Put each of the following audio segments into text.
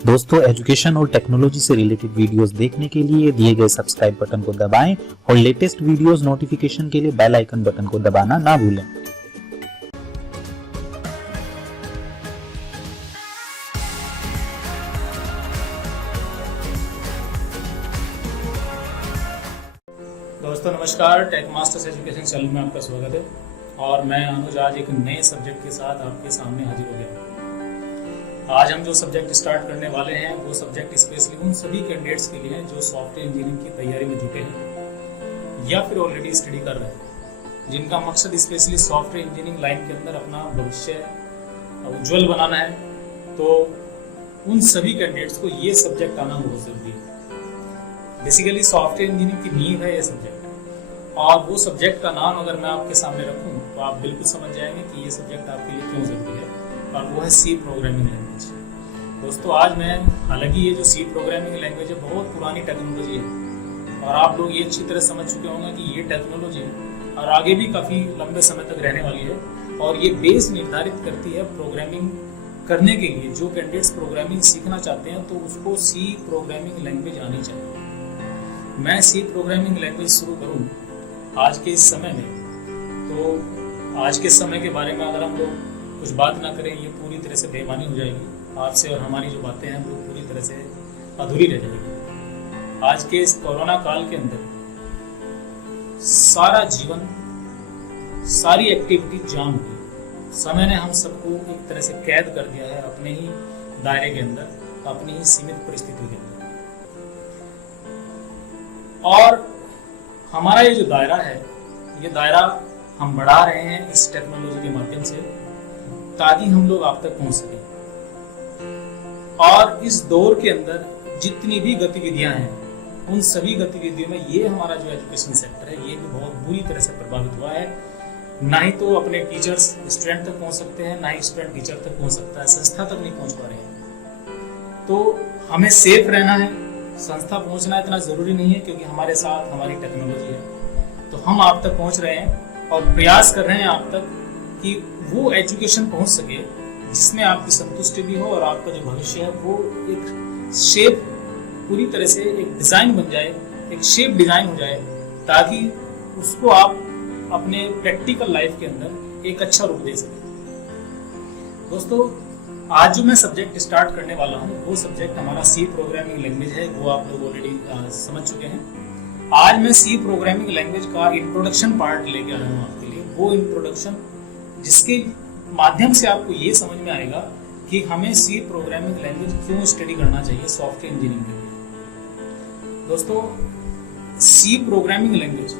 दोस्तों, एजुकेशन और टेक्नोलॉजी से रिलेटेड वीडियोस देखने के लिए दिए गए सब्सक्राइब बटन को दबाएं और लेटेस्ट वीडियोस नोटिफिकेशन के लिए बेल आइकन बटन को दबाना ना भूलें। दोस्तों नमस्कार, टेक मास्टर्स एजुकेशन चैनल में आपका स्वागत है और मैं अनुज आज एक नए सब्जेक्ट के साथ आपके सामने हाजिर हो गया हूँ। आज हम जो सब्जेक्ट स्टार्ट करने वाले हैं वो सब्जेक्ट स्पेशली उन सभी कैंडिडेट्स के लिए हैं जो सॉफ्टवेयर इंजीनियरिंग की तैयारी में जुटे हैं या फिर ऑलरेडी स्टडी कर रहे हैं, जिनका मकसद स्पेशली सॉफ्टवेयर इंजीनियरिंग लाइन के अंदर अपना भविष्य उज्जवल बनाना है। तो उन सभी कैंडिडेट्स को ये सब्जेक्ट आना बहुत जरूरी है। बेसिकली सॉफ्टवेयर इंजीनियरिंग की नींव है ये सब्जेक्ट, और वो सब्जेक्ट का नाम अगर मैं आपके सामने रखूं तो आप बिल्कुल समझ जाएंगे कि ये सब्जेक्ट आपके लिए क्यों जरूरी है, और वो है सी प्रोग्रामिंग लैंग्वेज। दोस्तों आज मैं, हालांकि ये जो सी प्रोग्रामिंग लैंग्वेज है बहुत पुरानी टेक्नोलॉजी है और आप लोग ये अच्छी तरह समझ चुके होंगे कि ये टेक्नोलॉजी और आगे भी काफ़ी लंबे समय तक रहने वाली है, और ये बेस निर्धारित करती है प्रोग्रामिंग करने के लिए। जो कैंडिडेट्स प्रोग्रामिंग सीखना चाहते हैं तो उसको सी प्रोग्रामिंग लैंग्वेज आनी चाहिए। मैं सी प्रोग्रामिंग लैंग्वेज शुरू करूँ आज के इस समय में, तो आज के समय के बारे में अगर हम लोग कुछ बात ना करें ये पूरी तरह से बेईमानी हो जाएगी आपसे, और हमारी जो बातें हैं वो पूरी तरह से अधूरी रह जाएगी। आज के इस कोरोना काल के अंदर सारा जीवन, सारी एक्टिविटी जाम हुई। समय ने हम सबको एक तरह से कैद कर दिया है अपने ही दायरे के अंदर, अपनी ही सीमित परिस्थिति के अंदर। और हमारा ये जो दायरा है, ये दायरा हम बढ़ा रहे हैं इस टेक्नोलॉजी के माध्यम से, ताकि हम लोग आप तक पहुंच सकें। और इस दौर के अंदर जितनी भी गतिविधियां हैं, उन सभी गतिविधियों में ये हमारा जो एजुकेशन सेक्टर है ये भी बहुत बुरी तरह से प्रभावित हुआ है। ना ही तो अपने टीचर्स स्टूडेंट तक पहुंच सकते हैं, ना ही स्टूडेंट टीचर तक पहुंच सकता है, संस्था तक नहीं पहुंच पा रहे हैं। तो हमें सेफ रहना है, संस्था पहुंचना इतना जरूरी नहीं है क्योंकि हमारे साथ हमारी टेक्नोलॉजी है। तो हम आप तक पहुंच रहे हैं और प्रयास कर रहे हैं आप तक कि वो एजुकेशन पहुंच सके जिसमें आपकी संतुष्टि भी हो और आपका जो भविष्य है वो एक शेप, पूरी तरह से एक डिजाइन बन जाए, एक शेप डिजाइन हो जाए, ताकि उसको आप अपने प्रैक्टिकल लाइफ के अंदर एक अच्छा रूप दे सकें। दोस्तों आज जो मैं सब्जेक्ट स्टार्ट करने वाला हूँ वो सब्जेक्ट हमारा सी प्रोग्रामिंग लैंग्वेज है, वो आप लोग ऑलरेडी समझ चुके हैं। आज मैं सी प्रोग्रामिंग लैंग्वेज का इंट्रोडक्शन पार्ट लेके आया हूँ आपके लिए, वो इंट्रोडक्शन जिसके माध्यम से आपको ये समझ में आएगा कि हमें सी प्रोग्रामिंग लैंग्वेज क्यों स्टडी करना चाहिए सॉफ्टवेयर इंजीनियरिंग के लिए। दोस्तों सी प्रोग्रामिंग लैंग्वेज,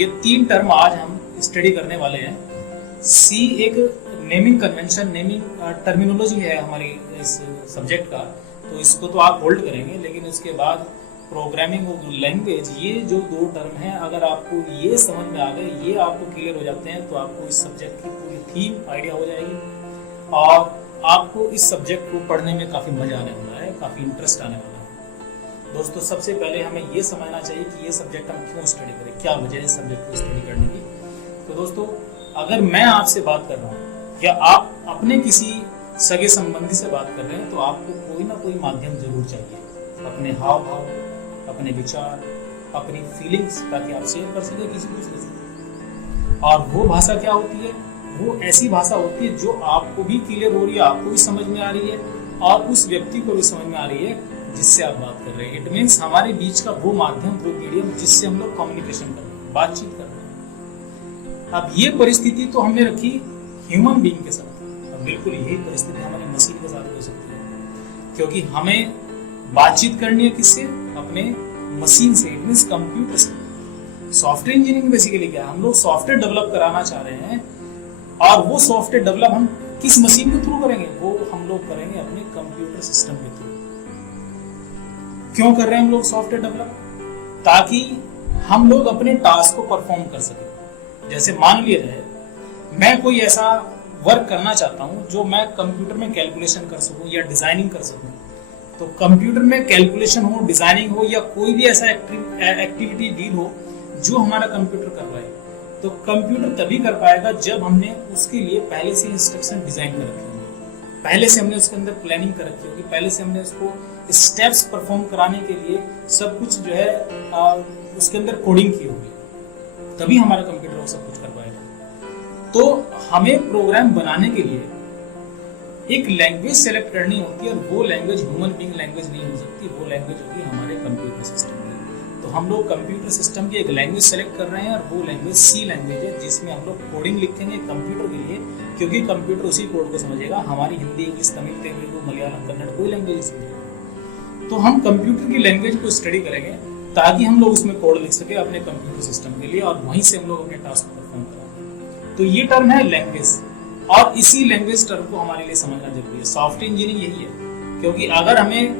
ये 3 टर्म आज हम स्टडी करने वाले हैं। सी एक नेमिंग कन्वेंशन, नेमिंग टर्मिनोलॉजी है हमारी इस सब्जेक्ट का, तो इसको तो आप होल्ड करेंगे, लेकिन उसके बाद प्रोग्रामिंग लैंग्वेज, ये जो 2 टर्म हैं, अगर आपको ये समझ में आ गए, ये आपको क्लियर हो जाते हैं, तो आपको इस सब्जेक्ट की पूरी थीम आइडिया हो जाएगी और आपको इस सब्जेक्ट को पढ़ने में काफ़ी मजा आने वाला है, काफ़ी इंटरेस्ट आने वाला है। दोस्तों सबसे पहले हमें ये समझना चाहिए कि ये सब्जेक्ट हम क्यों स्टडी करें, क्या वजह है सब्जेक्ट को स्टडी करने की। तो दोस्तों अगर मैं आपसे बात कर रहा हूँ या आप अपने किसी सगे संबंधी से बात कर रहे हैं, तो आपको कोई ना कोई माध्यम जरूर चाहिए, अपने हाव भाव, अपने विचार, अपनी फीलिंग्स, ताकि आप शेयर कर सके किसी दूसरे से। और वो भाषा क्या होती है, वो ऐसी भाषा होती है जो आपको भी क्लियर हो रही है, आपको भी समझ में आ रही है और उस व्यक्ति को भी समझ में आ रही है जिससे आप बात कर रहे हैं। इट मीन्स हमारे बीच का वो माध्यम, वो मीडियम जिससे हम लोग कम्युनिकेशन कर रहे हैं, बातचीत कर रहे हैं। अब ये परिस्थिति तो हमने रखी ह्यूमन बीइंग के साथ, अब बिल्कुल यही परिस्थिति हमारी मशीन के साथ हो सकती है, क्योंकि हमें बातचीत करनी है किससे, अपने मशीन से, इट मीन्स कंप्यूटर से। सॉफ्टवेयर इंजीनियरिंग बेसिकली क्या है, हम लोग सॉफ्टवेयर डेवलप कराना चाह रहे हैं, और वो सॉफ्टवेयर डेवलप हम किस मशीन के थ्रू करेंगे, वो हम लोग करेंगे अपने कंप्यूटर सिस्टम के थ्रू। क्यों कर रहे हैं हम लोग सॉफ्टवेयर डेवलप, ताकि हम लोग अपने टास्क को परफॉर्म कर सकें। जैसे मान लिया जाए मैं कोई ऐसा वर्क करना चाहता हूं जो मैं कंप्यूटर में कैलकुलेशन कर सकूं या डिजाइनिंग कर सकूं, तो कंप्यूटर में कैलकुलेशन हो, डिजाइनिंग हो, या कोई भी ऐसा एक्टिविटी डील हो जो हमारा कंप्यूटर कर रहा है, तो कंप्यूटर तभी कर पाएगा जब हमने उसके लिए पहले से इंस्ट्रक्शन डिजाइन कर रखे होंगे। पहले से हमने उसके अंदर प्लानिंग कर रखी होगी, पहले से हमने उसको स्टेप्स परफॉर्म कराने के लिए सब कुछ जो है उसके अंदर कोडिंग की होगी, तभी हमारा कंप्यूटर वो सब कुछ कर पाएगा। तो हमें प्रोग्राम बनाने के लिए एक लैंग्वेज सेलेक्ट करनी होती है, और वो लैंग्वेज ह्यूमन बीइंग लैंग्वेज नहीं हो सकती, वो लैंग्वेज होगी हमारे कंप्यूटर सिस्टम की। तो हम लोग कंप्यूटर सिस्टम की एक लैंग्वेज सेलेक्ट कर रहे हैं, और वो लैंग्वेज सी लैंग्वेज है, जिसमें हम लोग कोडिंग लिखेंगे कंप्यूटर के लिए, क्योंकि कंप्यूटर उसी कोड को समझेगा। हमारी हिंदी, इंग्लिश, तमिल, तेलुगु, मलयालम, कन्नड़ कोई लैंग्वेज समझेगा। तो हम कंप्यूटर की लैंग्वेज को स्टडी करेंगे ताकि हम लोग उसमें कोड लिख सके अपने कंप्यूटर सिस्टम के लिए, और वहीं से हम लोग अपने टास्क को परफॉर्म करेंगे। तो ये टर्म है लैंग्वेज, और इसी लैंग्वेज टर्म को हमारे लिए समझना जरूरी है। सॉफ्टवेयर इंजीनियरिंग यही है, क्योंकि अगर हमें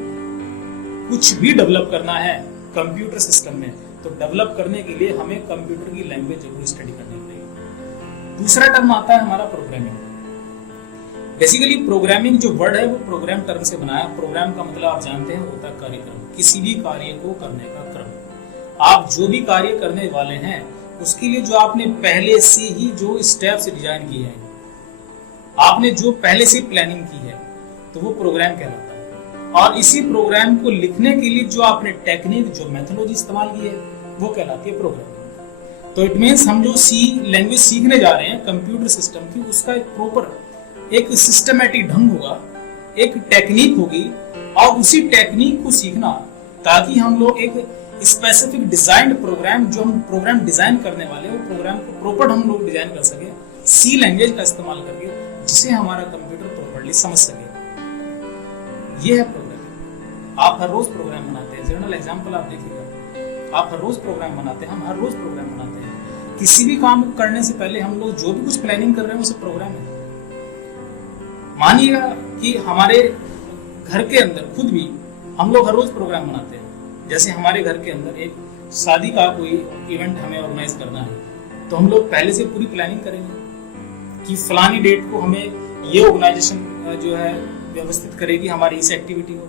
कुछ भी डेवलप करना है कंप्यूटर सिस्टम में, तो डेवलप करने के लिए हमें कंप्यूटर की लैंग्वेज जरूर स्टडी करनी पड़ेगी। दूसरा टर्म आता है हमारा प्रोग्रामिंग। बेसिकली प्रोग्रामिंग जो वर्ड है वो प्रोग्राम टर्म से बना है। प्रोग्राम का मतलब आप जानते हैं होता है कार्यक्रम, किसी भी कार्य को करने का क्रम। आप जो भी कार्य करने वाले हैं उसके लिए जो आपने पहले से ही जो स्टेप्स डिजाइन किए हैं, आपने जो पहले से प्लानिंग की है, तो वो प्रोग्राम कहलाता है। और इसी प्रोग्राम को लिखने के लिए जो आपने टेक्निक, जो मेथोडोलॉजी इस्तेमाल की है, वो कहलाती है प्रोग्रामिंग। तो इट मीन्स हम जो सी लैंग्वेज सीखने जा रहे हैं कंप्यूटर सिस्टम की, उसका एक प्रॉपर एक सिस्टमैटिक ढंग होगा, एक टेक्निक होगी, और उसी टेक्निक को सीखना ताकि हम लोग एक स्पेसिफिक डिजाइन प्रोग्राम, जो हम प्रोग्राम डिजाइन करने वाले हैं, वो प्रोग्राम को प्रॉपर हम लोग डिजाइन कर सके सी लैंग्वेज का इस्तेमाल करके, जिसे हमारा कंप्यूटर प्रॉपर्ली समझ सके। ये है प्रोग्राम। आप हर रोज प्रोग्राम बनाते हैं, जनरल एग्जांपल आप देखिएगा, आप हर रोज प्रोग्राम बनाते हैं, हम हर रोज प्रोग्राम बनाते हैं। किसी भी काम करने से पहले हम लोग जो भी कुछ प्लानिंग कर रहे हैं वो सब प्रोग्राम है। मानिएगा कि हमारे घर के अंदर खुद भी हम लोग हर रोज प्रोग्राम बनाते हैं। जैसे हमारे घर के अंदर एक शादी का कोई इवेंट हमें ऑर्गेनाइज करना है, तो हम लोग पहले से पूरी प्लानिंग करेंगे कि फलानी डेट को हमें ये ऑर्गेनाइजेशन जो है व्यवस्थित करेगी हमारी इस एक्टिविटी को,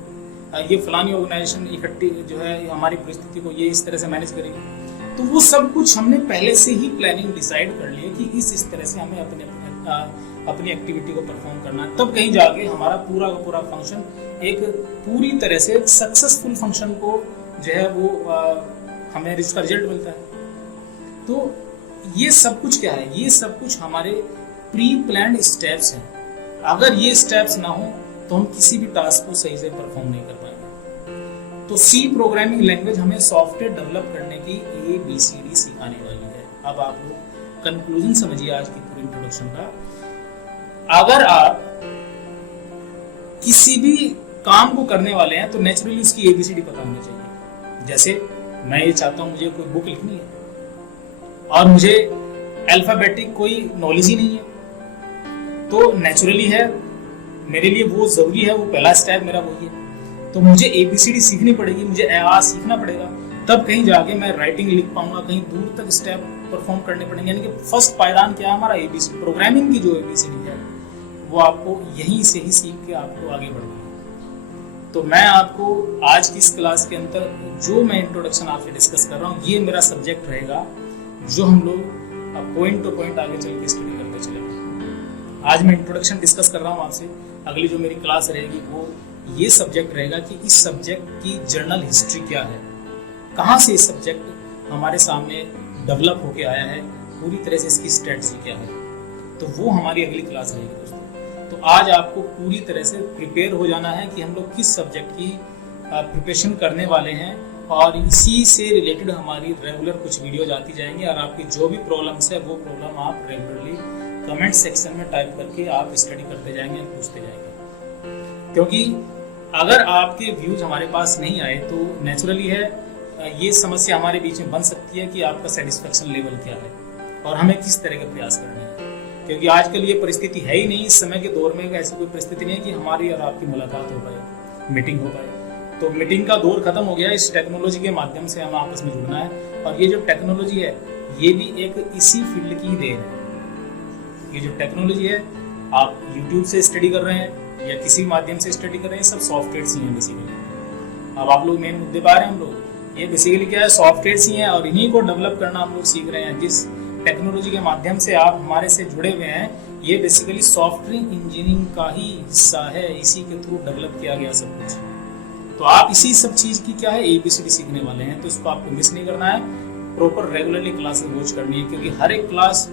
ये फलानी ऑर्गेनाइजेशन इकट्ठी जो है हमारी परिस्थिति को ये इस तरह से मैनेज करेगी। तो वो सब कुछ हमने पहले से ही प्लानिंग डिसाइड कर लिया कि इस तरह से हमें अपनी एक्टिविटी को परफॉर्म करना है। तब कहीं जाके हमारा पूरा का पूरा फंक्शन एक पूरी तरह से सक्सेसफुल फंक्शन को जो है वो हमें इसका रिजल्ट मिलता है। तो ये सब कुछ क्या है? ये सब कुछ हमारे प्री प्लान्ड स्टेप्स हैं। अगर ये स्टेप्स ना हो तो हम किसी भी टास्क को सही से परफॉर्म नहीं कर पाएंगे। तो सी प्रोग्रामिंग लैंग्वेज हमें सॉफ्टवेयर डेवलप करने की ABCD सिखाने वाली है। अब आप लोग कंक्लूजन समझिए आज की पूरी इंट्रोडक्शन का। अगर आप किसी भी काम को करने वाले हैं तो नेचुरली उसकी ABCD पता होनी चाहिए। जैसे मैं ये चाहता हूं मुझे कोई बुक लिखनी है और मुझे अल्फाबेटिक कोई नॉलेज ही नहीं है, तो नेचुरली है मेरे लिए वो जरूरी है, वो पहला स्टेप मेरा वही है। तो मुझे ABCD सीखनी पड़ेगी, मुझे A सीखना पड़ेगा, तब कहीं जाके मैं राइटिंग लिख पाऊंगा, कहीं दूर तक स्टेप परफॉर्म करने पड़ेंगे। यानी कि फर्स्ट पायदान क्या है हमारा ABCD। प्रोग्रामिंग की जो ABCD है वो आपको यहीं से ही सीख के आपको आगे बढ़ना है। तो मैं आपको आज की इस क्लास के अंदर जो मैं इंट्रोडक्शन आपसे डिस्कस कर रहा हूँ, ये मेरा सब्जेक्ट रहेगा जो हम लोग पॉइंट टू पॉइंट आगे चल के स्टडी करते चलेंगे। आज मैं इंट्रोडक्शन डिस्कस कर रहा हूँ आपसे, अगली जो मेरी क्लास रहेगी वो ये सब्जेक्ट रहेगा कि इस सब्जेक्ट की जर्नल हिस्ट्री क्या है, कहाँ से इस सब्जेक्ट हमारे सामने डेवलप होके आया है, पूरी तरह से इसकी स्ट्रेटजी क्या है। तो वो हमारी अगली क्लास रहेगी दोस्तों। तो आज आपको पूरी तरह से प्रिपेयर हो जाना है कि हम लोग किस सब्जेक्ट की प्रिपरेशन करने वाले हैं, और इसी से रिलेटेड हमारी रेगुलर कुछ वीडियोज आती जाएंगी, और आपकी जो भी प्रॉब्लम्स है वो प्रॉब्लम आप रेगुलरली कमेंट सेक्शन में टाइप करके आप स्टडी करते जाएंगे, पूछते जाएंगे। क्योंकि अगर आपके व्यूज हमारे पास नहीं आए तो नेचुरली है ये समस्या हमारे बीच में बन सकती है कि आपका सेटिस्फेक्शन लेवल क्या है और हमें किस तरह के प्रयास करने हैं। क्योंकि आजकल ये परिस्थिति है ही नहीं, इस समय के दौर में ऐसी कोई परिस्थिति नहीं है कि हमारी और आपकी मुलाकात हो पाए, मीटिंग हो पाए। तो मीटिंग का दौर खत्म हो गया, इस टेक्नोलॉजी के माध्यम से हम आपस में जुड़ना है। और ये जो टेक्नोलॉजी है ये भी एक इसी फील्ड की देन है। ये जो टेक्नोलॉजी है, आप YouTube से स्टडी कर रहे हैं या किसी माध्यम से स्टडी कर रहे हैं, सब सॉफ्टवेयर ही हैं बेसिकली। अब आप लोग मेन मुद्दे पा रहे हैं, हम लोग ये बेसिकली क्या है, सॉफ्टवेयर ही हैं, और इन्हीं को डेवलप करना हम लोग सीख रहे हैं। जिस टेक्नोलॉजी के माध्यम से आप हमारे से जुड़े हुए हैं, ये बेसिकली सॉफ्टवेयर इंजीनियरिंग का ही हिस्सा है, इसी के थ्रू डेवलप किया गया सब कुछ। तो आप इसी सब चीज़ की क्या है ABCD सीखने वाले हैं, तो इसको आपको मिस नहीं करना है, प्रॉपर रेगुलरली क्लासेस वॉच करनी है, क्योंकि हर एक क्लास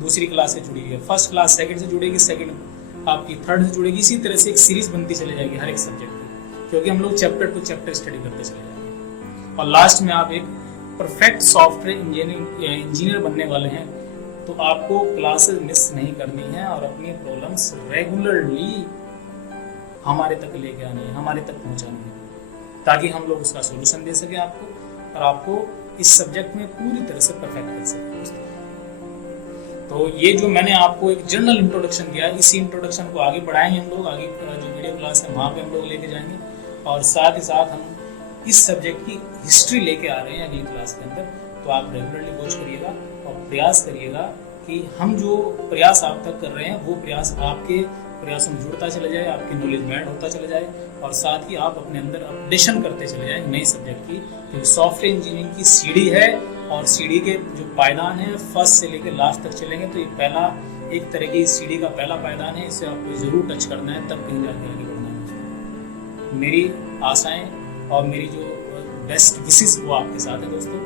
दूसरी क्लास से जुड़ी है। फर्स्ट क्लास सेकंड से जुड़ेगी, सेकंड आपकी थर्ड से जुड़ेगी, इसी तरह से एक सीरीज बनती चली जाएगी हर एक सब्जेक्ट की, क्योंकि हम लोग चैप्टर टू चैप्टर स्टडी करते चले जाएंगे। और लास्ट में आप एक परफेक्ट सॉफ्टवेयर इंजीनियर बनने वाले हैं, तो आपको क्लासेस मिस नहीं करनी है और अपनी प्रॉब्लम्स रेगुलरली हमारे तक लेके आनी है, हमारे तक पहुंचानी है, ताकि हम लोग उसका सोल्यूशन दे सकें आपको और आपको इस सब्जेक्ट में पूरी तरह से परफेक्ट कर सकें। तो ये जो मैंने आपको एक जनरल इंट्रोडक्शन दिया है, इसी इंट्रोडक्शन को आगे बढ़ाएंगे हम लोग, आगे जो वीडियो क्लास है वहाँ पे हम लोग लेके जाएंगे, और साथ ही साथ हम इस सब्जेक्ट की हिस्ट्री लेके आ रहे हैं अगली क्लास के अंदर। तो आप रेगुलरली वॉच करिएगा और प्रयास करिएगा कि हम जो प्रयास आप तक कर रहे हैं वो प्रयास आपके प्रयासों में जुड़ता चला जाए, आपकी नॉलेज में ऐड होता चला जाए, और साथ ही आप अपने अंदर अपडेशन करते चले जाए नए सब्जेक्ट की, क्योंकि सॉफ्टवेयर इंजीनियरिंग की सीढ़ी है, और सीढ़ी के जो पायदान है फर्स्ट से लेकर लास्ट तक चलेंगे, तो ये पहला एक तरह की सीढ़ी का पहला पायदान है, इसे आपको जरूर टच करना है, तब कहीं जाके आगे बढ़ना है। मेरी आशाएं और मेरी जो बेस्ट विशेस वो आपके साथ है दोस्तों,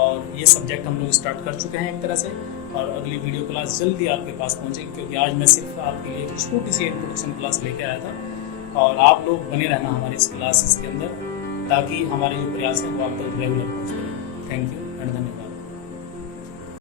और ये सब्जेक्ट हम लोग स्टार्ट कर चुके हैं एक तरह से, और अगली वीडियो क्लास जल्दी आपके पास पहुंचेगी, क्योंकि आज मैं सिर्फ आपके लिए एक छोटी सी इंट्रोडक्शन क्लास लेके आया था, और आप लोग बने रहना हमारी इस क्लासेस के अंदर, ताकि हमारे जो प्रयास हैं वो आप तक रेगुलर पहुँच सकें। थैंक यू एंड धन्यवाद।